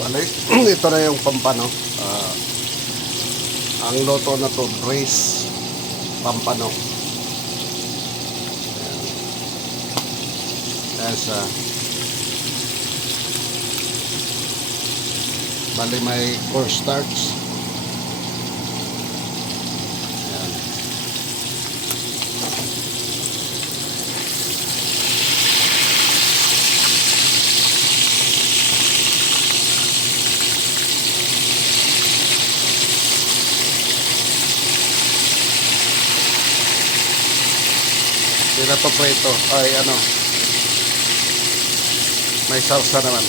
Balik, ito na yung pampano. Ang loto na to, brace pampano. Yes, bali may cornstarch. Ayan. Hindi na to prito. Ay, ano, may salsa naman.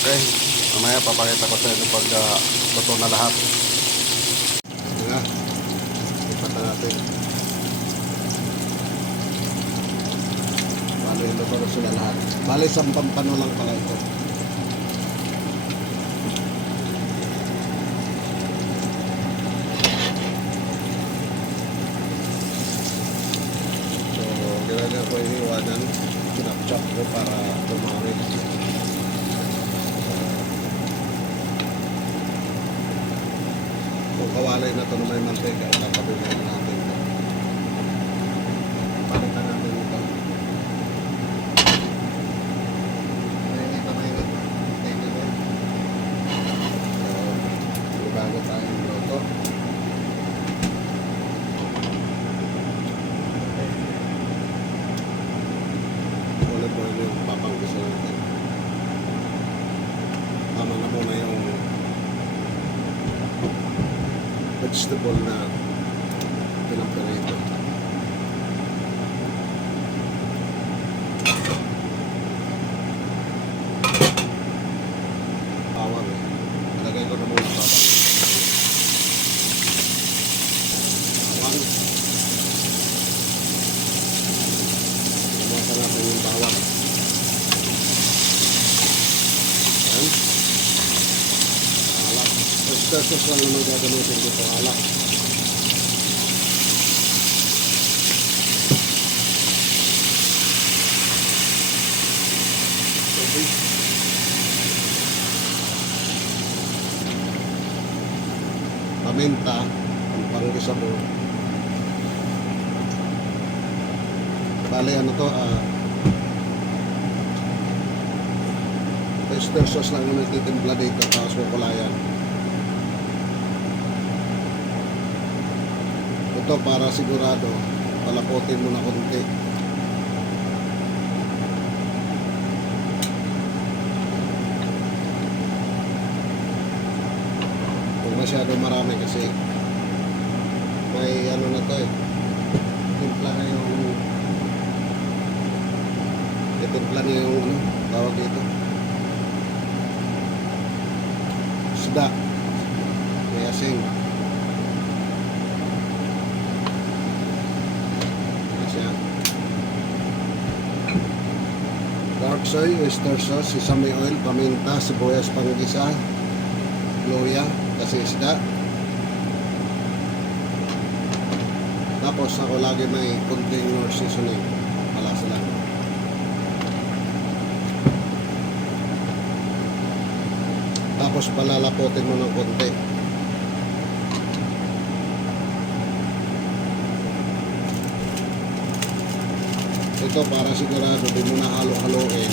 Okay, mamaya papakita ko sa inyo pag luto na lahat. Hindi nga, ipat na natin. Bali, luto na sila lahat. Bali, sampampano lang pala ito. So, ginagawa ko yung iwanan. Kinap-chop ko para tumawin. Kung kawalay na ito na may mantika, itapabunan natin ito. Palitan natin ito. Mainit na mainit. Thank you. So, bago tayong loto. Ulit mo yung papanggisa natin. Tama na muna yung vegetable na pinapirito. Bawang eh. Nalagay ko na muna bawang. Bawang. Namasan natin yung bawang. Ayan. Alak. Oyster sauce lang naman gagamitin dito. Alak. Tubig. Paminta. Ang panggisa mo. Bale, ano to? Oyster sauce lang naman titimpla dito. Tapos kukulayan. Ito para sigurado palaputin mo na konti. Kung masyado marami kasi may ano na to eh, timpla na yung timpla na yung ano, tawag dito, isda, may asing. Dark soy, oyster sauce, sesame oil, paminta, sibuyas panggisa, luya, kasi isda. Tapos ako lagi may konting nor seasoning, malasa lang. Tapos palalapotin mo ng konti. Ito para sigurado di mo na halo-haloin.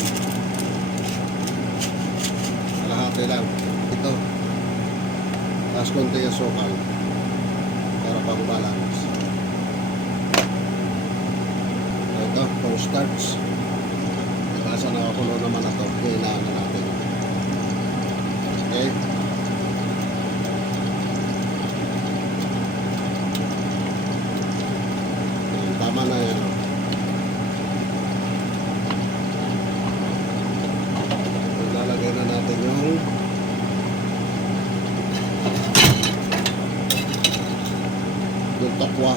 Kalahati lang. Ito. Tapos konti yung sukal. Para pang balance. Ito, cornstarch. Basta nakakulo naman na ito. Hinaan na natin. Okay. Tama na yan. Lalagay na natin yung tokwa.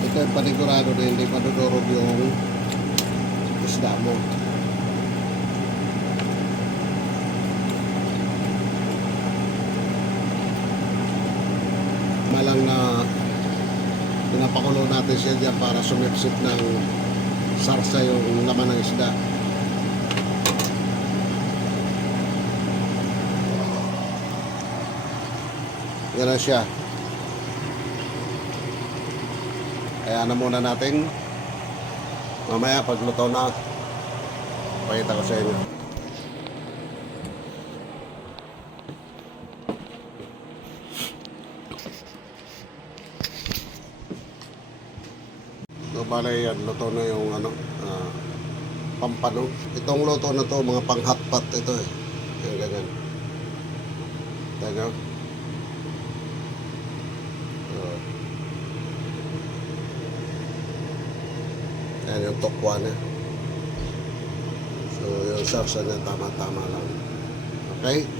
Ito yung panigurado na hindi madudurog yung isda mo. natin siya dyan para sumipsip ng sarsa yung laman ng isda. Ganun siya. Kaya na muna natin. Mamaya pagluto na, pakita ko sa inyo. So, bale yan, luto na yung ano, pampano. Itong luto na to, mga pang hotpot ito eh. Yan, ganyan. Ganyan. Yan yung tokwa na. So, yung sarsa niya tama-tama lang. Okay?